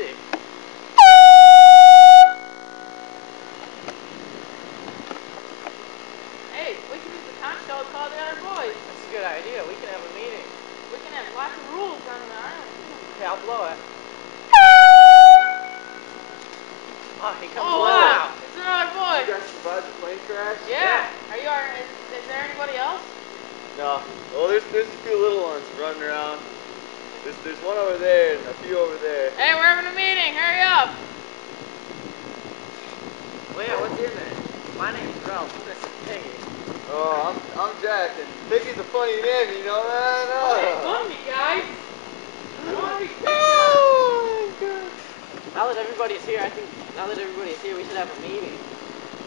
easy. Hey, we can use the conch shell to call the other boys. That's a good idea. We can have a meeting. We can have lots of rules on the island. Okay, I'll blow it. Oh, he comes Oh, low. wow. It's another boy. You guys survived the plane crash? Yeah. Are you alright? Is there anybody else? No. Well, there's a few little ones running around. There's one over there and a few over there. Hey, we're having a meeting. Hurry up. Well, yeah, what's in there? My name's Ralph. This is Piggy. Oh, I'm Jack, and Piggy's a funny name, you know that? Hey, join me, guys. Oh my God. Now that everybody's here, we should have a meeting.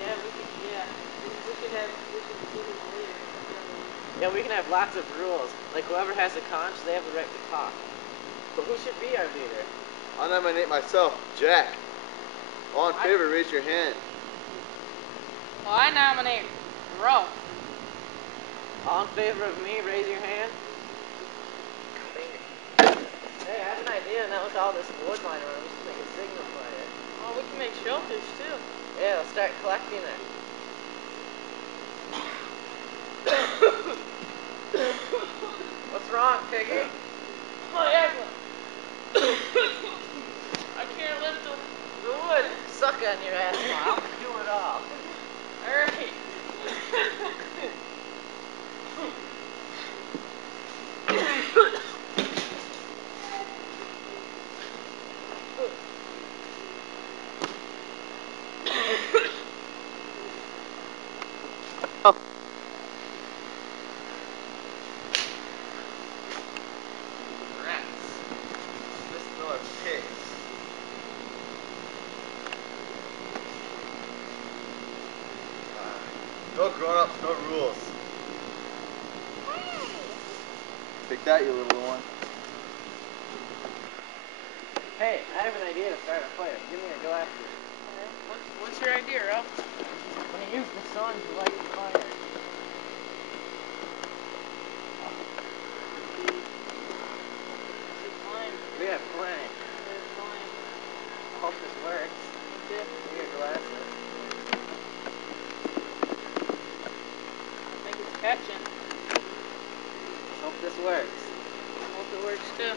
Yeah, we should have a meeting. Yeah, we can have lots of rules. Like whoever has a conch, they have the right to talk. But who should be our leader? I'll nominate myself, Jack. All in favor, raise your hand. Well, I nominate Russo. All in favor of me, raise your hand. Hey, I have an idea now with all this wood lying around. We should make a signal fire. Oh, we can make shelters too. Yeah, let's start collecting it. What's wrong, Piggy? Oh, Evelyn. I can't lift them. The wood. Suck on your ass, I'll do it all. Alright. Oh. Rats. This door pigs. No grown-ups, no rules. Take that, you little one. Hey, I have an idea to start a fire. Give me a go after. What's your idea, Ralph? When you use the sun to light the fire. We have plenty. I hope this works. Give me your glasses. I think it's catching. Hope this works. Hope it works too.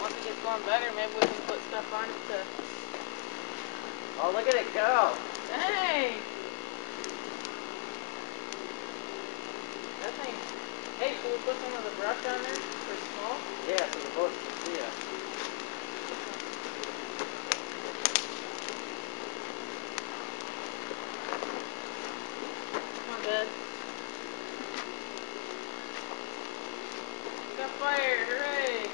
Once it gets going better, maybe we can put stuff on it to... Oh, look at it go. Hey! That thing... Hey, should we put some of the brush on there for smoke? Yeah, so the boats can see us. Come on, Dad. We got fire, hooray!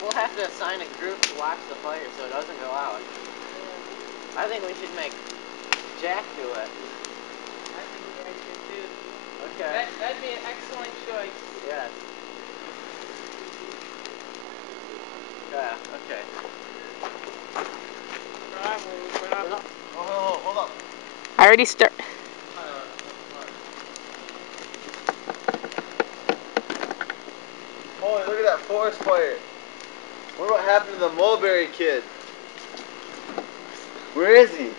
We'll have to assign a group to watch the fire so it doesn't go out. I think we should make Jack do it. I think you guys should too. Okay. That'd be an excellent choice. Yes. Yeah, okay. Oh, hold up. I already start. Holy, look at that forest fire. Wonder what happened to the mulberry kid. Where is he?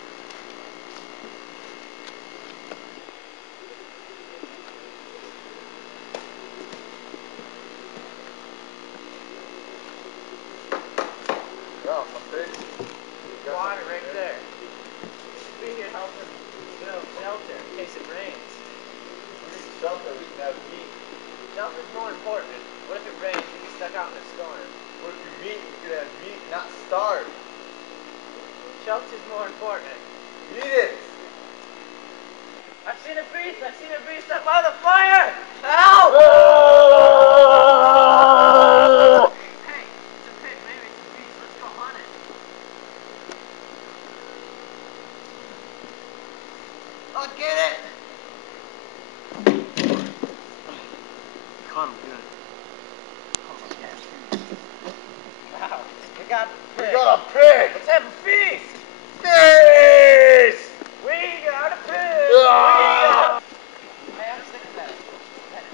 Oh, my face. Water right there. Be here helping build shelter in case it rains. We need shelter, we can have meat. Shelter's more important. What if it rains? We get stuck out in a storm. What if we could have meat, not starve. Shelter's more important. Eat it! I've seen a beast! I've seen a beast up by the fire! Help! Hey, it's a pig. Maybe it's a beast. Let's go hunt it. I'll get it! Caught him good. Wow, we got a pig. We got a pig! Let's have a feast! Feast! We got a pig! Ah! Hey, I'm sick of that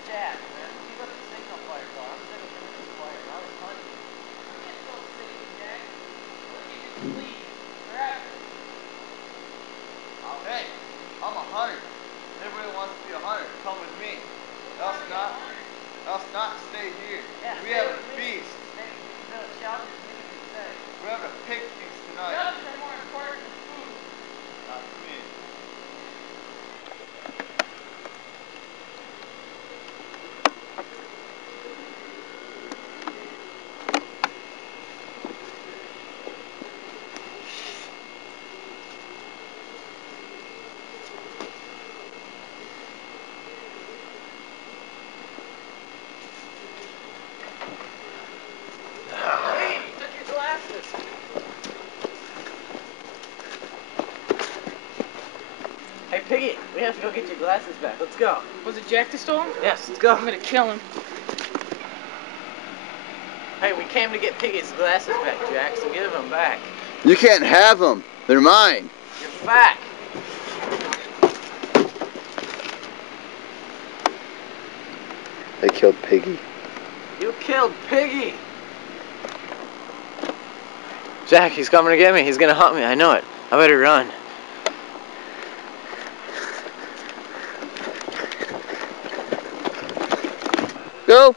Jack, man. He lit the signal fire, though. I'm sick of finishing the fire. That was funny. I'm getting so sick of Please. Alright. Hey, I'm a hunter. Everybody wants to be a hunter. Come with me. Else not stay here. Yeah, We have a feast. We're We're having a pig feast tonight. Shelters are more important than food. Not to me. Hey, you took your glasses. Hey, Piggy, we have to go get your glasses back. Let's go. Was it Jack that stole him? Yes, let's go. I'm gonna kill him. Hey, we came to get Piggy's glasses back, Jack, so give them back. You can't have them. They're mine. You're fat. I killed Piggy. You killed Piggy. Jack, he's coming to get me. He's gonna hunt me. I know it. I better run. Go.